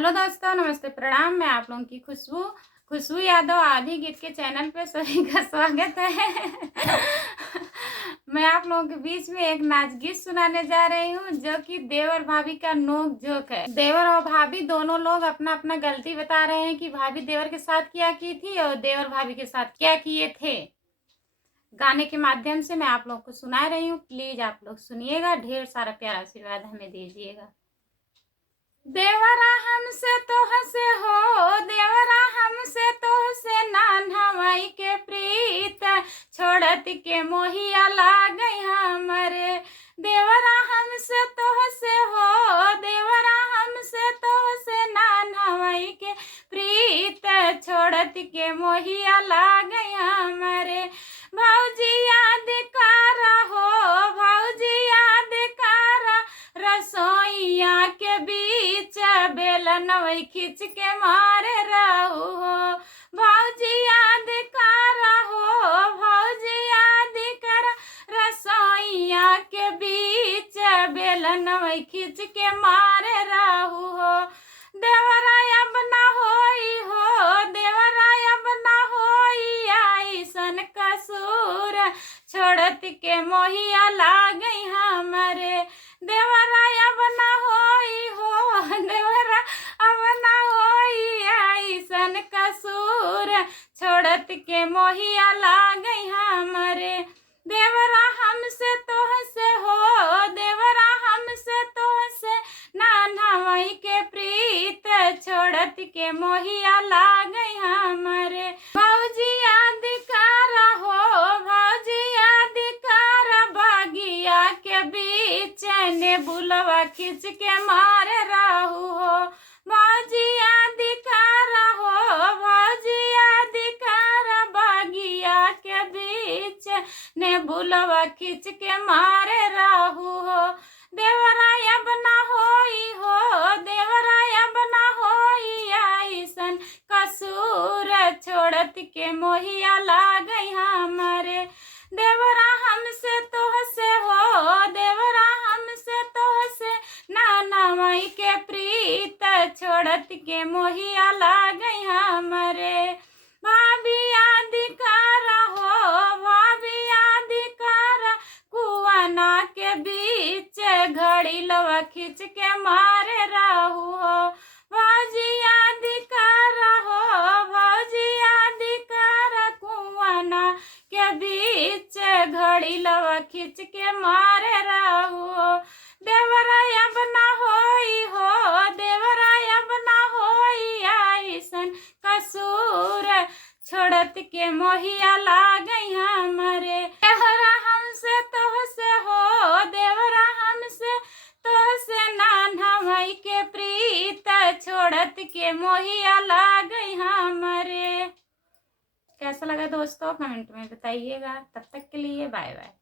Hello दोस्तों, नमस्ते, प्रणाम। मैं आप लोगों की खुशबू यादव आदि गीत के चैनल पे सभी का स्वागत है। मैं आप लोगों के बीच में एक नाच गीत सुनाने जा रही हूँ जो कि देवर भाभी का नोक जोक है। देवर और भाभी दोनों लोग अपना अपना गलती बता रहे हैं कि भाभी देवर के साथ क्या की थी और देवर भाभी के साथ क्या किए थे। गाने के माध्यम से मैं आप लोगों को सुना रही हूँ। प्लीज आप लोग सुनिएगा, ढेर सारा प्यार आशीर्वाद हमें दीजिएगा। देवरा हमसे तोहसे हो, देवरा हमसे तोहसे नान हवाई के प्रीत छोड़त के मोहिया लागई हमरे। देवरा हमसे तोहसे हो, देवरा हमसे तोहसे नान हवाई के प्रीत छोड़त के मोहिया लागई हमरे। भौजी याद कारा हो, भौजी याद कारा रसोईया के बीच बेलन वही खींच के मारे रहू हो। भौजी याद कारा हो, भौजी याद कर रसोईया के बीच बेलन वही खींच के मारे रहू हो। देवरा अब ना होई हो, देवरा अब ना होई ऐसन कसूर छोड़त के मोहिया लागई हमरे। देवरा अब ना होई हो, देवरा अब ना होई ऐसन कसूर छोड़त के मोहिया लागई हमरे। देवरा हमसे तोहसे हो, देवरा हमसे तोहसे नान हवाई के प्रीत छोड़त के मोहिया लागई हमरे। भौजी याद कारा हो, भौजी याद कारा बागिया के बीच ने बुलवा खींच के मारे रहू हो। भौजी याद कारा हो, भौजी याद कारा बागिया के बीच ने बुलवा खींच के मारे रहू हो। देवरा अब ना होई हो, देवरा अब ना होई ऐसन कसूर छोड़त के मोहिया लागई हमरे। देवरा हमसे तोहसे हो, देवरा हमसे तोहसे नाना माई के प्रीत छोड़त के मोहिया लागई हमरे। भाभी याद कारा हो, भाभी याद कारा कुआना के बीच घड़ी लवा खींच के मारे रहू हो। भौजी याद कारा हो, भौजी याद कारा कुआना के बीच घड़ी लवा खींच के मारे रहू हो। देवरा अब ना होई हो, देवरा अब ना होई ऐसन कसूर छोड़त के मोहिया लागई हमरे। देवरा हमसे तोहसे हो, देवरा हमसे तोहसे नान हवाई के प्रीत छोड़त के मोहिया लागई हमरे। कैसा लगा दोस्तों, कमेंट में बताइएगा। तब तक के लिए बाय बाय।